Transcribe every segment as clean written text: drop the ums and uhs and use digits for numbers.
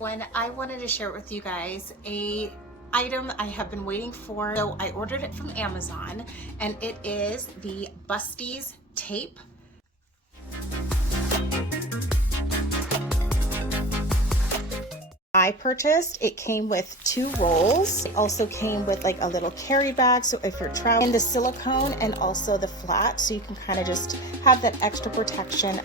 When I wanted to share with you guys a item I have been waiting for. So I ordered it from Amazon and it is the Busties tape. I purchased, it came with 2 rolls. It also came with like a little carry bag, so if you're traveling, and the silicone and also the flat, so you can kind of just have that extra protection.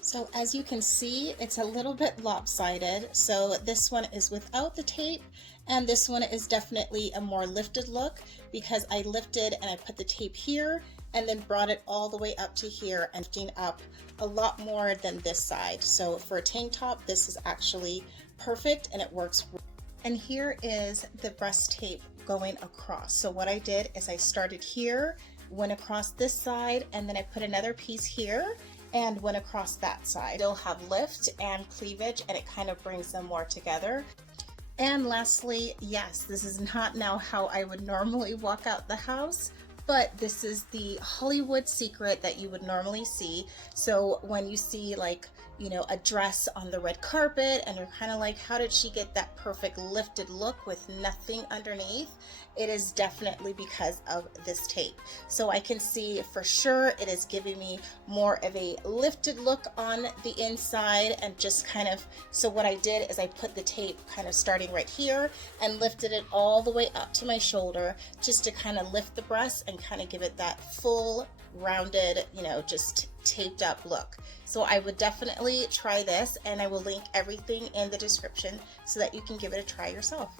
So as you can see, it's a little bit lopsided. So this one is without the tape, and this one is definitely a more lifted look because I lifted and I put the tape here and then brought it all the way up to here and lifting up a lot more than this side. So for a tank top, this is actually perfect and it works. And here is the breast tape going across. So what I did is I started here, went across this side, and then I put another piece here and went across that side. They'll have lift and cleavage and it kind of brings them more together. And lastly, yes, this is not now how I would normally walk out the house, but this is the Hollywood secret that you would normally see. So when you see like, you know, a dress on the red carpet and you're kind of like, how did she get that perfect lifted look with nothing underneath? It is definitely because of this tape. So I can see for sure it is giving me more of a lifted look on the inside and just kind of, so what I did is I put the tape kind of starting right here and lifted it all the way up to my shoulder just to kind of lift the breast and kind of give it that full rounded, you know, just taped up look. So I would definitely try this, and I will link everything in the description so that you can give it a try yourself.